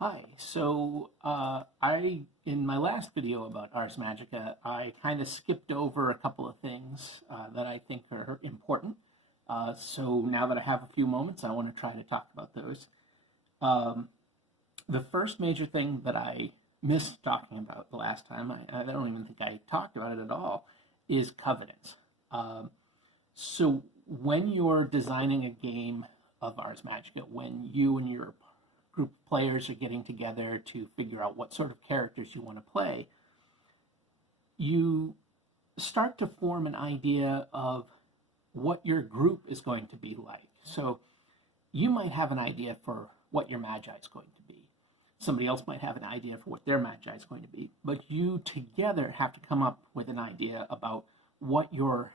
Hi. In my last video about Ars Magica, I kind of skipped over a couple of things that I think are important. So now that I have a few moments, I want to try to talk about those. Um, the first major thing that I missed talking about the last time, I don't even think I talked about it at all, is covenants. Um, so when you're designing a game of Ars Magica, when you and your group of players are getting together to figure out what sort of characters you want to play, you start to form an idea of what your group is going to be like. So you might have an idea for what your magi is going to be. Somebody else might have an idea for what their magi is going to be. But you together have to come up with an idea about what your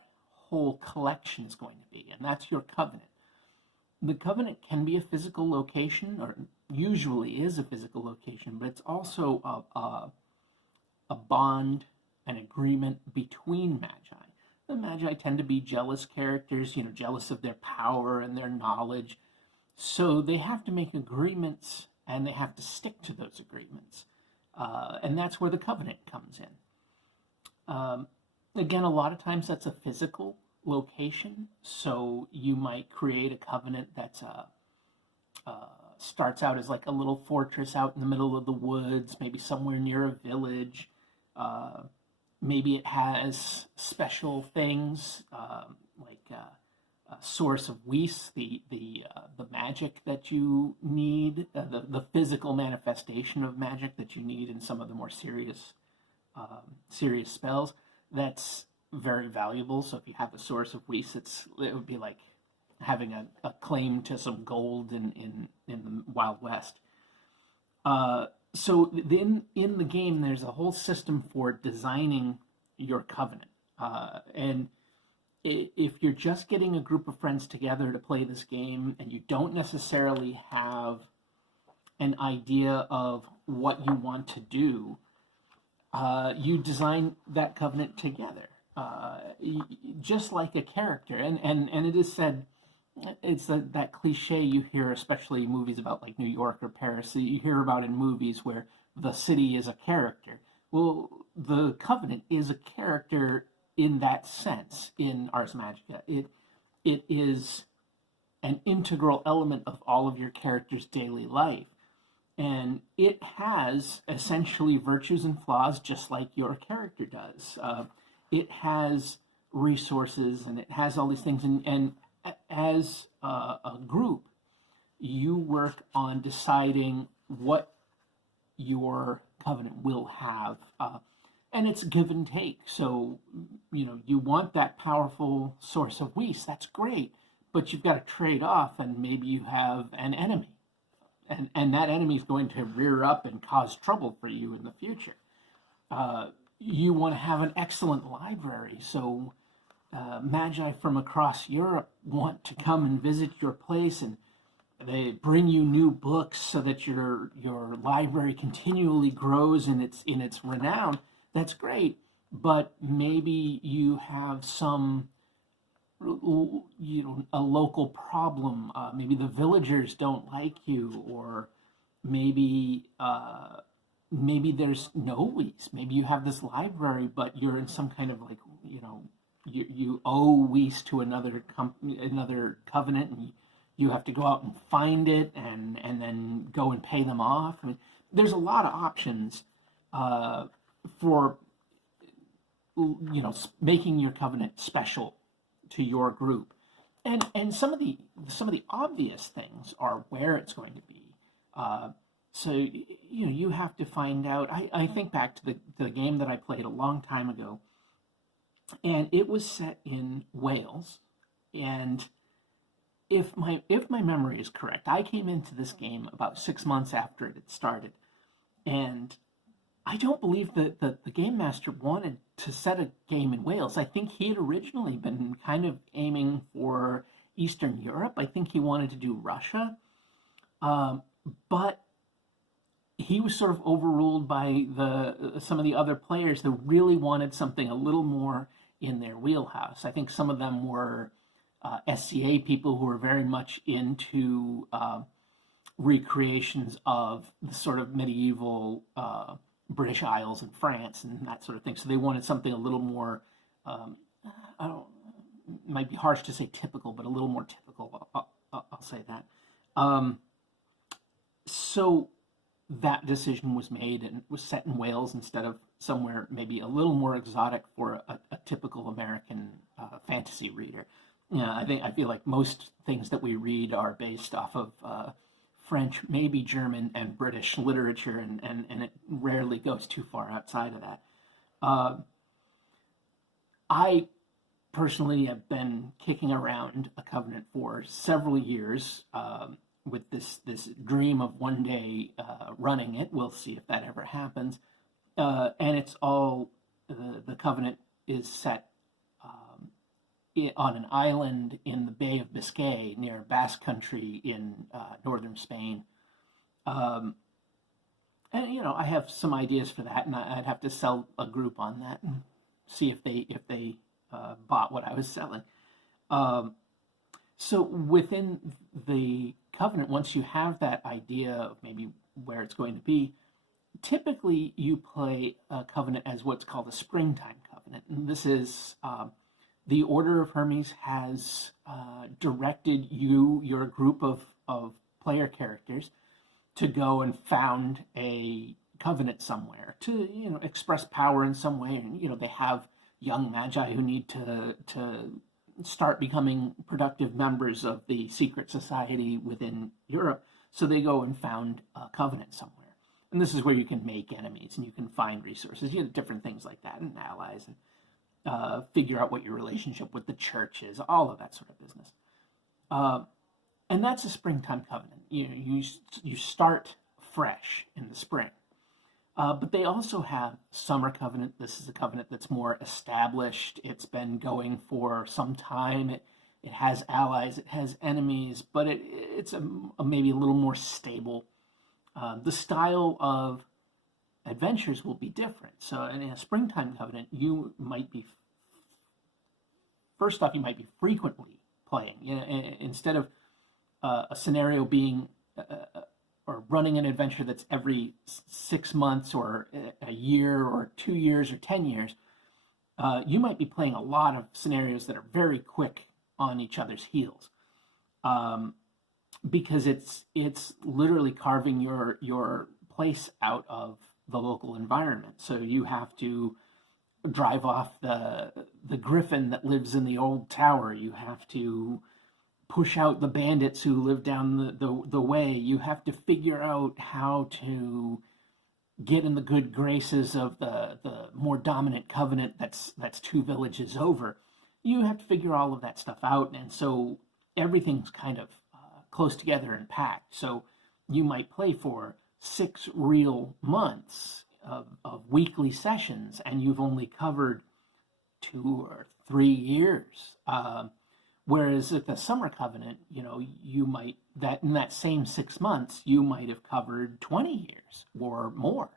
whole collection is going to be. And that's your covenant. The covenant can be a physical location, or usually is a physical location, but it's also a bond, an agreement between magi. The magi tend to be jealous characters, jealous of their power and their knowledge. So they have to make agreements and they have to stick to those agreements. And that's where the covenant comes in. Again, a lot of times that's a physical location. So you might create a covenant that's starts out as like a little fortress out in the middle of the woods, maybe somewhere near a village. Maybe it has special things like a source of Whis, the magic that you need, the physical manifestation of magic that you need in some of the more serious spells. That's very valuable. So if you have a source of Whis, it would be like having a claim to some gold in the Wild West. So in the game, there's a whole system for designing your covenant. And if you're just getting a group of friends together to play this game and you don't necessarily have an idea of what you want to do, you design that covenant together, just like a character. And it is said, it's that cliche you hear, especially movies about like New York or Paris, that you hear about in movies where the city is a character. Well, the covenant is a character in that sense in Ars Magica. It is an integral element of all of your character's daily life. And it has essentially virtues and flaws just like your character does. It has resources and it has all these things. And as a group, you work on deciding what your covenant will have. And it's give and take. So, you want that powerful source of Whis, that's great, but you've got to trade off, and maybe you have an enemy. And that enemy is going to rear up and cause trouble for you in the future. You want to have an excellent library, so magi from across Europe want to come and visit your place, and they bring you new books so that your library continually grows in its renown. That's great, but maybe you have some a local problem. Maybe the villagers don't like you, or maybe there's no Whis. Maybe you have this library, but you're in some kind of like you owe Whis to another covenant, and you have to go out and find it, and then go and pay them off. I mean, there's a lot of options for making your covenant special to your group, and some of the obvious things are where it's going to be. So you have to find out. I think back to the game that I played a long time ago, and it was set in Wales. And if my memory is correct, I came into this game about 6 months after it had started, and I don't believe that the game master wanted to set a game in Wales. I think he had originally been kind of aiming for Eastern Europe. I think he wanted to do Russia, but he was sort of overruled by some of the other players that really wanted something a little more in their wheelhouse. I think some of them were SCA people who were very much into recreations of the sort of medieval British Isles and France and that sort of thing. So they wanted something a little more, I don't, it might be harsh to say typical, but a little more typical. I'll say that. So that decision was made and was set in Wales instead of somewhere maybe a little more exotic for a typical American fantasy reader. Yeah, I feel like most things that we read are based off of French, maybe German, and British literature, and it rarely goes too far outside of that. I personally have been kicking around a covenant for several years with this dream of one day running it. We'll see if that ever happens. And it's all, the covenant is set on an island in the Bay of Biscay near Basque Country in northern Spain. And, I have some ideas for that, and I'd have to sell a group on that and see if they bought what I was selling. So within the covenant, once you have that idea of maybe where it's going to be, typically you play a covenant as what's called a springtime covenant. And this is the Order of Hermes has directed your group of player characters to go and found a covenant somewhere to express power in some way. And they have young magi who need to start becoming productive members of the secret society within Europe. So they go and found a covenant somewhere. And this is where you can make enemies and you can find resources, different things like that, and allies, and figure out what your relationship with the church is, all of that sort of business. And that's a springtime covenant. You start fresh in the spring. But they also have summer covenant. This is a covenant that's more established. It's been going for some time. It has allies. It has enemies. But it's maybe a little more stable. The style of adventures will be different. So in a springtime covenant, you might be frequently playing. Instead of a scenario being or running an adventure that's every 6 months or a year or 2 years or 10 years, you might be playing a lot of scenarios that are very quick on each other's heels, because it's literally carving your place out of the local environment. So you have to drive off the griffin that lives in the old tower. You have to push out the bandits who live down the way. You have to figure out how to get in the good graces of the more dominant covenant that's 2 villages over. You have to figure all of that stuff out, and so everything's kind of close together and packed. So you might play for 6 real months of weekly sessions, and you've only covered 2 or 3 years. Whereas at the summer covenant, you might, that in that same 6 months, you might have covered 20 years or more.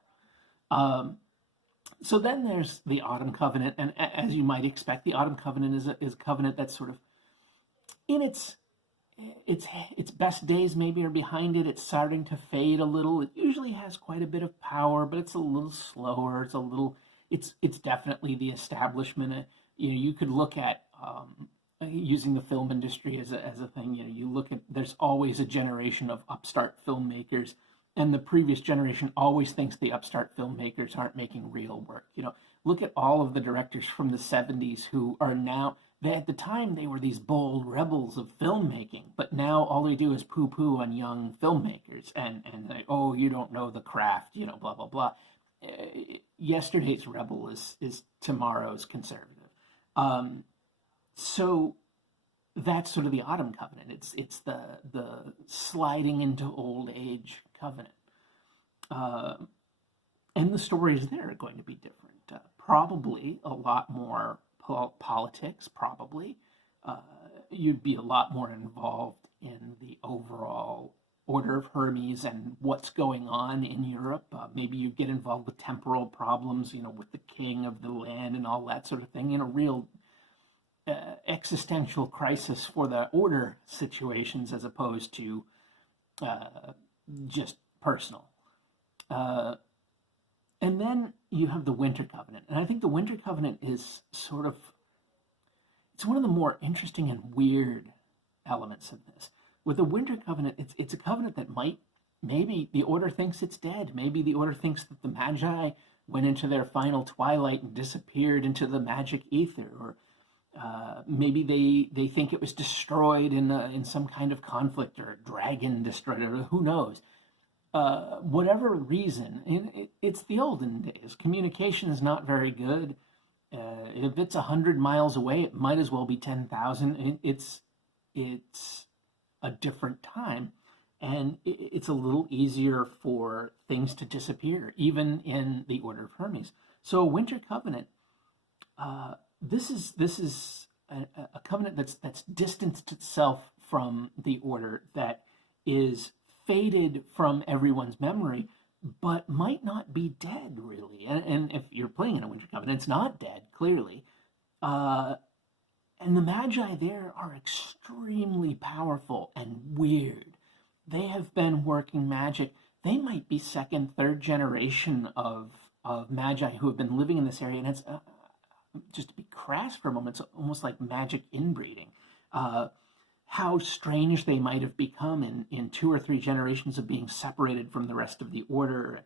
So then there's the autumn covenant, and as you might expect, the autumn covenant is a covenant that's sort of in its best days maybe are behind it. It's starting to fade a little. It usually has quite a bit of power, but it's a little slower. It's definitely the establishment. You could look at using the film industry as a thing. You look at, there's always a generation of upstart filmmakers, and the previous generation always thinks the upstart filmmakers aren't making real work. Look at all of the directors from the 70s who are now, at the time they were these bold rebels of filmmaking, but now all they do is poo-poo on young filmmakers and they, oh, you don't know the craft, blah, blah, blah. Yesterday's rebel is tomorrow's conservative. So that's sort of the autumn covenant. It's the sliding into old age covenant. And the stories there are going to be different. Probably a lot more politics, probably. You'd be a lot more involved in the overall Order of Hermes and what's going on in Europe. Maybe you get involved with temporal problems, with the king of the land and all that sort of thing, in a real existential crisis for the order situations, as opposed to just personal. Uh, and then you have the Winter Covenant, and I think the Winter Covenant is sort of it's one of the more interesting and weird elements of this. With the Winter Covenant, it's a covenant that maybe the Order thinks it's dead. Maybe the Order thinks that the Magi went into their final twilight and disappeared into the magic ether, or maybe they think it was destroyed in some kind of conflict, or a dragon destroyed it, or who knows. Whatever reason, it's the olden days. Communication is not very good. If it's 100 miles away, it might as well be 10,000. It's a different time, and it's a little easier for things to disappear, even in the Order of Hermes. So, Winter Covenant. This is a covenant that's distanced itself from the Order, that is faded from everyone's memory, but might not be dead, really. And if you're playing in a Winter Covenant, it's not dead, clearly. And the Magi there are extremely powerful and weird. They have been working magic. They might be second, third generation of Magi who have been living in this area. And it's, just to be crass for a moment, it's almost like magic inbreeding. How strange they might have become in 2 or 3 generations of being separated from the rest of the Order.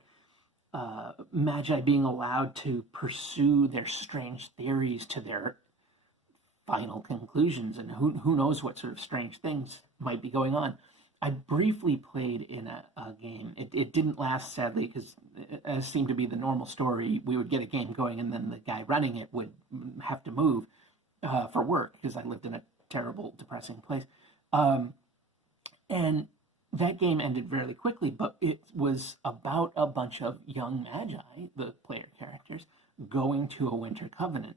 Magi being allowed to pursue their strange theories to their final conclusions, and who knows what sort of strange things might be going on. I briefly played in a game. It didn't last, sadly, because it seemed to be the normal story. We would get a game going, and then the guy running it would have to move for work, because I lived in a terrible, depressing place. And that game ended fairly quickly, but it was about a bunch of young Magi, the player characters, going to a Winter Covenant.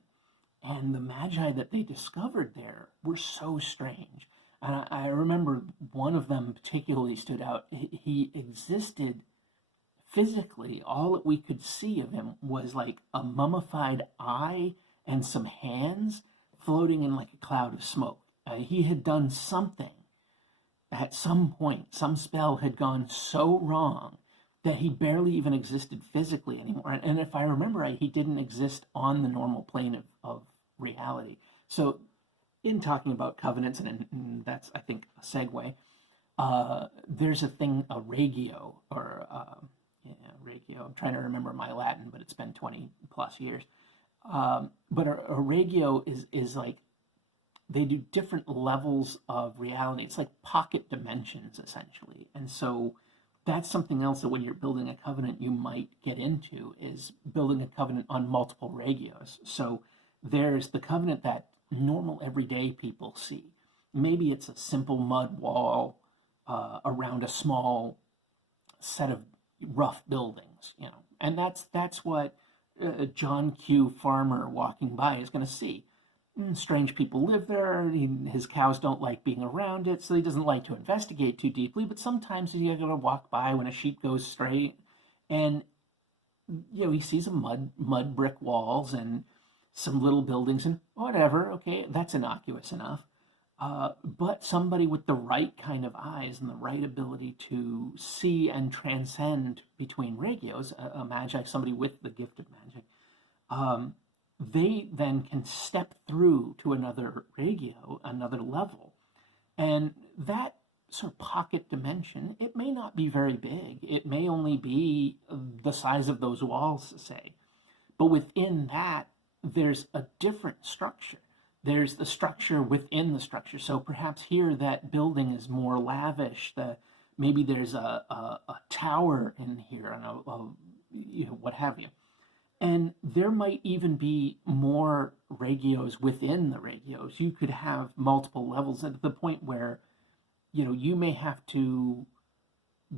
And the Magi that they discovered there were so strange. And I remember one of them particularly stood out. He existed physically. All that we could see of him was like a mummified eye and some hands floating in like a cloud of smoke. He had done something at some point. Some spell had gone so wrong that he barely even existed physically anymore. And if I remember right, he didn't exist on the normal plane of reality. So in talking about covenants, and that's, I think, a segue, there's a thing, a regio, or regio. I'm trying to remember my Latin, but it's been 20 plus years. But a regio is like, they do different levels of reality. It's like pocket dimensions, essentially. And so that's something else that when you're building a covenant, you might get into, is building a covenant on multiple regios. So there's the covenant that normal everyday people see. Maybe it's a simple mud wall around a small set of rough buildings, and that's what John Q. Farmer walking by is going to see. Strange people live there. His cows don't like being around it, so he doesn't like to investigate too deeply. But sometimes he's going to walk by when a sheep goes stray, and he sees a mud brick walls and some little buildings and whatever. Okay, that's innocuous enough. But somebody with the right kind of eyes and the right ability to see and transcend between regios, a magi, somebody with the gift of magic, they then can step through to another regio, another level. And that sort of pocket dimension, it may not be very big. It may only be the size of those walls, say. But within that, there's a different structure. There's the structure within the structure. So perhaps here that building is more lavish. Maybe there's a tower in here, and what have you. And there might even be more regios within the regios. You could have multiple levels at the point where, you may have to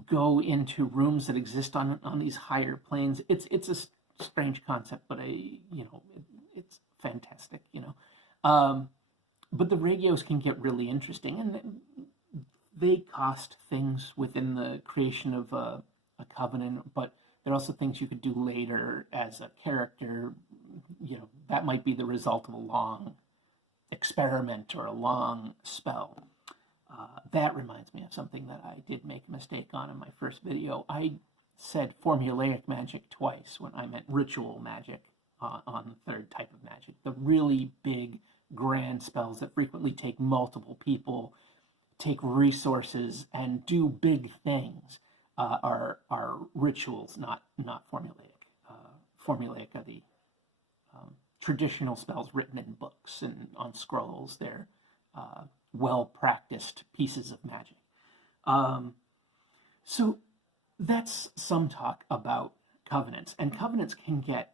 go into rooms that exist on these higher planes. It's a strange concept, but it's fantastic. But the regios can get really interesting, and they cost things within the creation of a covenant, but there are also things you could do later as a character. That might be the result of a long experiment or a long spell. That reminds me of something that I did make a mistake on in my first video. I said formulaic magic twice when I meant ritual magic on the third type of magic. The really big, grand spells that frequently take multiple people, take resources, and do big things are rituals, not formulaic. Formulaic are the traditional spells written in books and on scrolls. They're well-practiced pieces of magic. So that's some talk about covenants. And covenants can get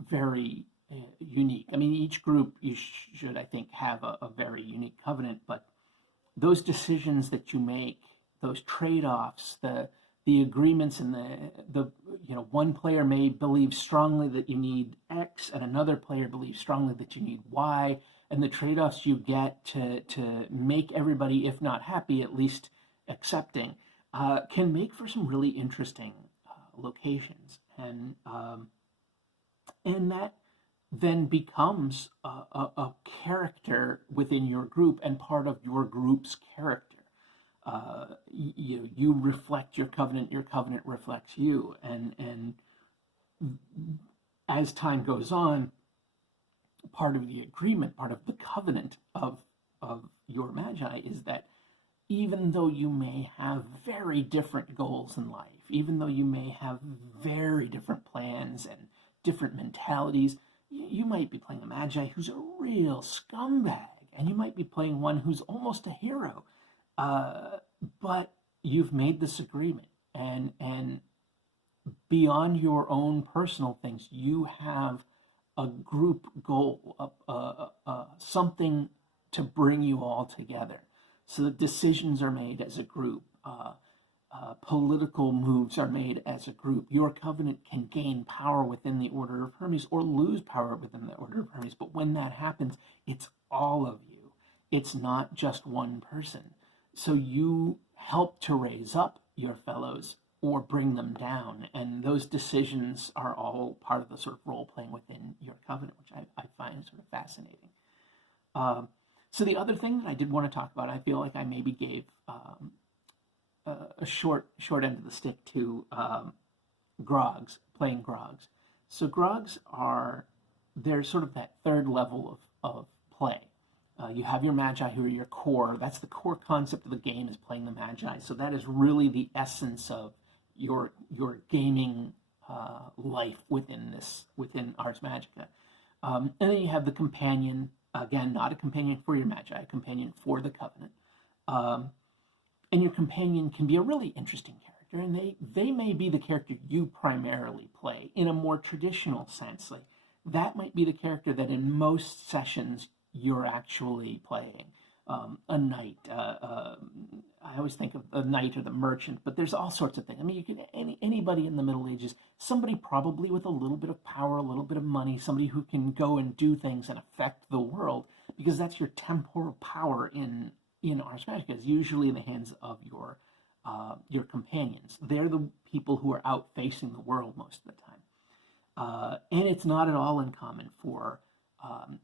very unique. I mean, each group you should, I think, have a very unique covenant, but those decisions that you make, those trade-offs, the agreements, and the one player may believe strongly that you need X and another player believes strongly that you need Y, and the trade-offs you get to make everybody, if not happy, at least accepting, can make for some really interesting locations, and that then becomes a character within your group and part of your group's character. You reflect your covenant reflects you, and as time goes on, part of the agreement, part of the covenant of your magi is that even though you may have very different goals in life, even though you may have very different plans and different mentalities, you might be playing a magi who's a real scumbag, and you might be playing one who's almost a hero. But you've made this agreement, and beyond your own personal things, you have a group goal, something to bring you all together. So that decisions are made as a group, political moves are made as a group. Your covenant can gain power within the Order of Hermes or lose power within the Order of Hermes. But when that happens, it's all of you. It's not just one person. So you help to raise up your fellows or bring them down. And those decisions are all part of the sort of role playing within your covenant, which I find sort of fascinating. So the other thing that I did want to talk about, I feel like I maybe gave a short end of the stick to Grogs, playing Grogs. So Grogs they're sort of that third level of play. You have your magi who are your core. That's the core concept of the game, is playing the magi. So that is really the essence of your gaming life within Ars Magica. And then you have the companion, again, not a companion for your magi, a companion for the covenant. And your companion can be a really interesting character, and they may be the character you primarily play in a more traditional sense. Like, that might be the character that in most sessions you're actually playing. A knight. I always think of the knight or the merchant, but there's all sorts of things. I mean, you could anybody in the Middle Ages, somebody probably with a little bit of power, a little bit of money, somebody who can go and do things and affect the world, because that's your temporal power in Ars Magica, is usually in the hands of your companions. They're the people who are out facing the world most of the time. And it's not at all uncommon for,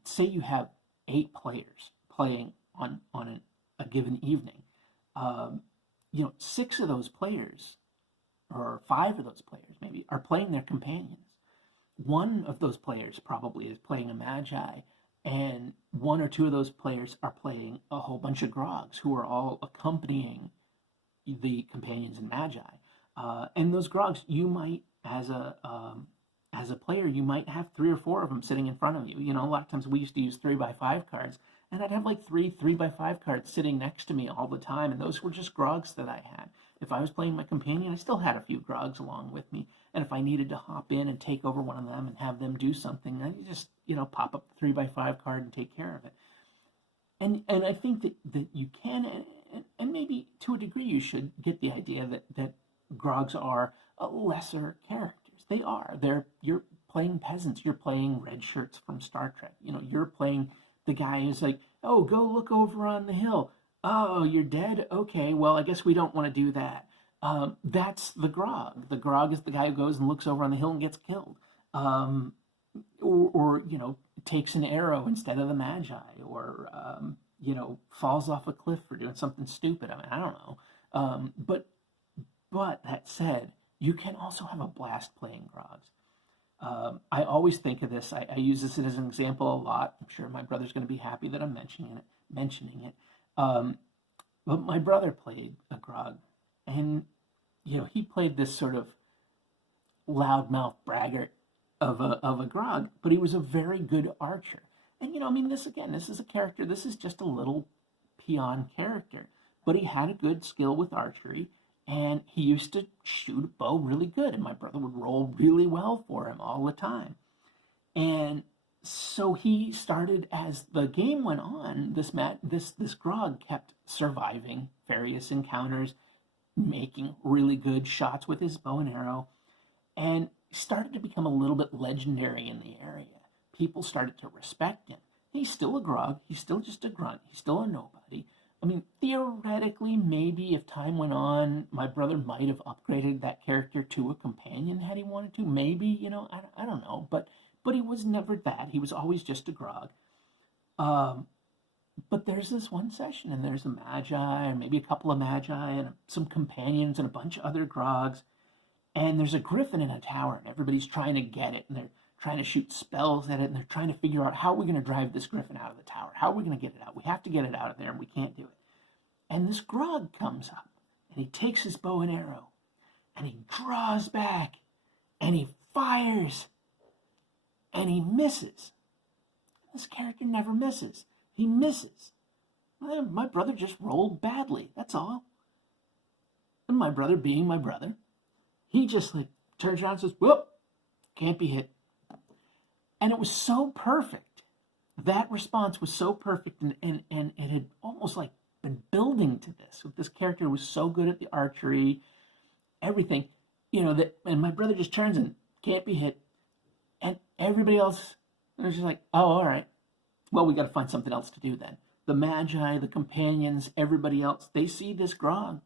say you have 8 players playing on a given evening. 6 of those players, or 5 of those players maybe, are playing their companions. One of those players probably is playing a magi, and 1 or 2 of those players are playing a whole bunch of Grogs who are all accompanying the companions and magi. And those Grogs, you might, as a player, you might have 3 or 4 of them sitting in front of you. A lot of times we used to use 3x5 cards, and I'd have like 3 3x5 cards sitting next to me all the time, and those were just Grogs that I had. If I was playing my companion, I still had a few Grogs along with me, and if I needed to hop in and take over one of them and have them do something, I just pop up the 3x5 card and take care of it. And I think that you can, and maybe to a degree you should get the idea that Grogs are lesser characters. They are. You're playing peasants. You're playing red shirts from Star Trek. You're playing the guy who's like, oh, go look over on the hill. Oh, you're dead? Okay, well, I guess we don't want to do that. That's the Grog. The Grog is the guy who goes and looks over on the hill and gets killed. Or takes an arrow instead of the Magi, or falls off a cliff for doing something stupid. I mean, I don't know. But that said, you can also have a blast playing Grogs. I always think of this. I use this as an example a lot. I'm sure my brother's going to be happy that I'm mentioning it. But my brother played a Grog, and he played this sort of loudmouth braggart of a Grog, but he was a very good archer. And I mean, this is a character. This is just a little peon character, but he had a good skill with archery, and he used to shoot a bow really good, and my brother would roll really well for him all the time. And so he started, as the game went on, this Grog kept surviving various encounters, making really good shots with his bow and arrow, and started to become a little bit legendary in the area. People started to respect him. He's still a Grog. He's still just a grunt. He's still a nobody. I mean, theoretically, maybe if time went on, my brother might have upgraded that character to a companion had he wanted to. Maybe, I don't know. But he was never that. He was always just a Grog. But there's this one session, and there's a Magi, or maybe a couple of Magi, and some companions, and a bunch of other Grogs. And there's a griffin in a tower, and everybody's trying to get it, and they're trying to shoot spells at it, and they're trying to figure out how we're going to drive this griffin out of the tower. How are we going to get it out? We have to get it out of there, and we can't do it. And this Grog comes up, and he takes his bow and arrow, and he draws back, and he fires, and he misses. This character never misses. He misses. Well, my brother just rolled badly, that's all. And my brother, being my brother, he just turns around and says, whoop, can't be hit. And it was so perfect. That response was so perfect, and it had almost been building to this. This character was so good at the archery, everything, and my brother just turns and can't be hit. And everybody else was just like, oh, all right. Well, we got to find something else to do then. The Magi, the companions, everybody else, they see this Grog,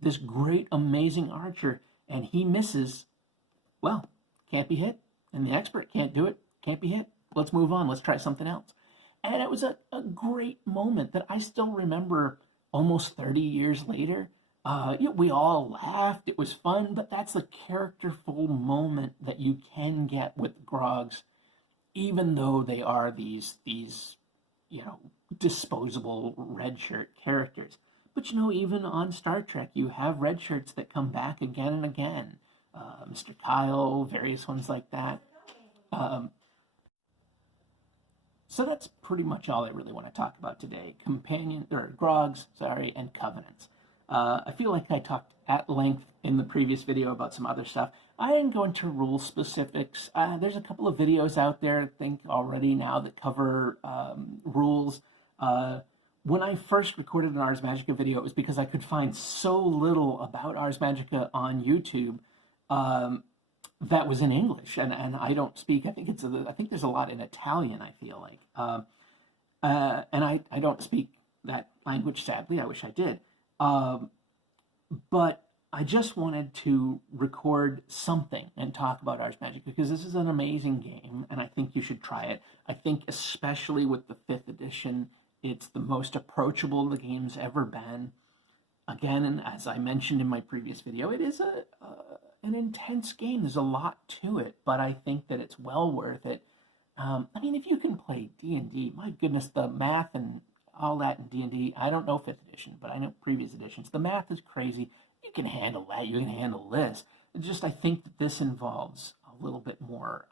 this great, amazing archer, and he misses. Well, can't be hit. And the expert can't do it, can't be hit. Let's move on. Let's try something else. And it was a great moment that I still remember almost 30 years later. We all laughed. It was fun, but that's the characterful moment that you can get with Grogs, even though they are these disposable red shirt characters. But even on Star Trek, you have red shirts that come back again and again. Mr. Kyle, various ones like that. So that's pretty much all I really want to talk about today. Grogs, and Covenants. I feel like I talked at length in the previous video about some other stuff. I didn't go into rule specifics. There's a couple of videos out there, I think, already now that cover rules. When I first recorded an Ars Magica video, it was because I could find so little about Ars Magica on YouTube that was in English, and I don't speak. I think there's a lot in Italian. I feel like, and I don't speak that language. Sadly, I wish I did. But I just wanted to record something and talk about Ars Magica because this is an amazing game, and I think you should try it. I think especially with the 5th edition, it's the most approachable the game's ever been. Again, and as I mentioned in my previous video, it is an intense game. There's a lot to it, but I think that it's well worth it. If you can play D&D, my goodness, the math and all that in D&D, I don't know 5th edition, but I know previous editions. The math is crazy. You can handle that. You can handle this. I think that this involves a little bit more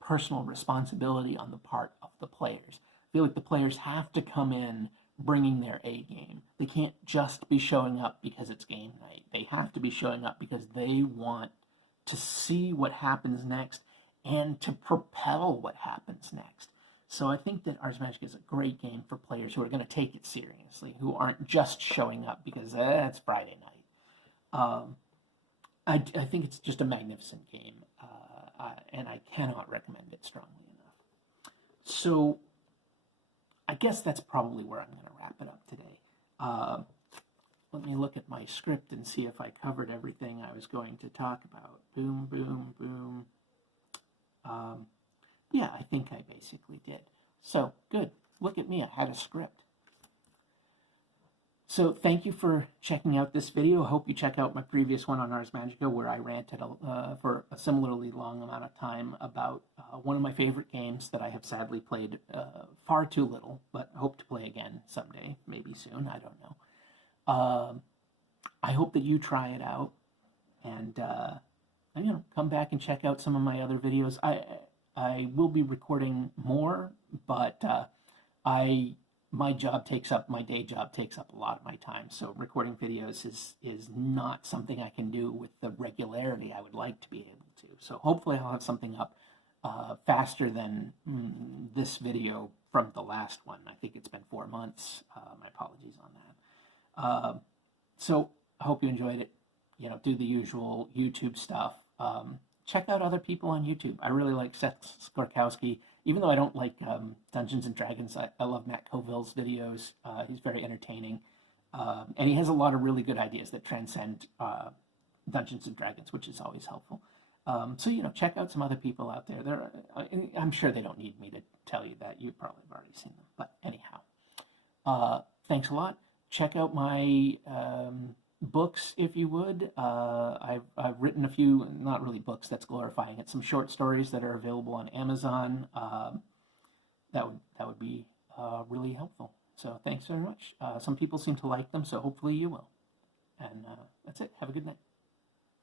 personal responsibility on the part of the players. I feel like the players have to come in bringing their A game. They can't just be showing up because it's game night. They have to be showing up because they want to see what happens next and to propel what happens next. So I think that Ars Magica is a great game for players who are going to take it seriously, who aren't just showing up because it's Friday night. I think it's just a magnificent game, and I cannot recommend it strongly enough. So I guess that's probably where I'm going to wrap it up today. Let me look at my script and see if I covered everything I was going to talk about. Boom, boom, boom. Yeah, I think I basically did. So, good. Look at me. I had a script. So thank you for checking out this video. I hope you check out my previous one on Ars Magica, where I ranted for a similarly long amount of time about one of my favorite games that I have sadly played far too little, but hope to play again someday, maybe soon, I don't know. I hope that you try it out, and come back and check out some of my other videos. I will be recording more, but my day job takes up a lot of my time. So recording videos is not something I can do with the regularity I would like to be able to. So hopefully I'll have something up faster than this video from the last one. I think it's been 4 months. My apologies on that. So I hope you enjoyed it. Do the usual YouTube stuff. Check out other people on YouTube. I really like Seth Skorkowski. Even though I don't like Dungeons and Dragons, I love Matt Colville's videos. He's very entertaining. And he has a lot of really good ideas that transcend Dungeons and Dragons, which is always helpful. So, check out some other people out there. I'm sure they don't need me to tell you that. You probably have already seen them. But anyhow, thanks a lot. Check out my books, if you would. I've written a few, not really books, that's glorifying it, some short stories that are available on Amazon. That would be really helpful. So thanks very much. Some people seem to like them, so hopefully you will. And that's it. Have a good night.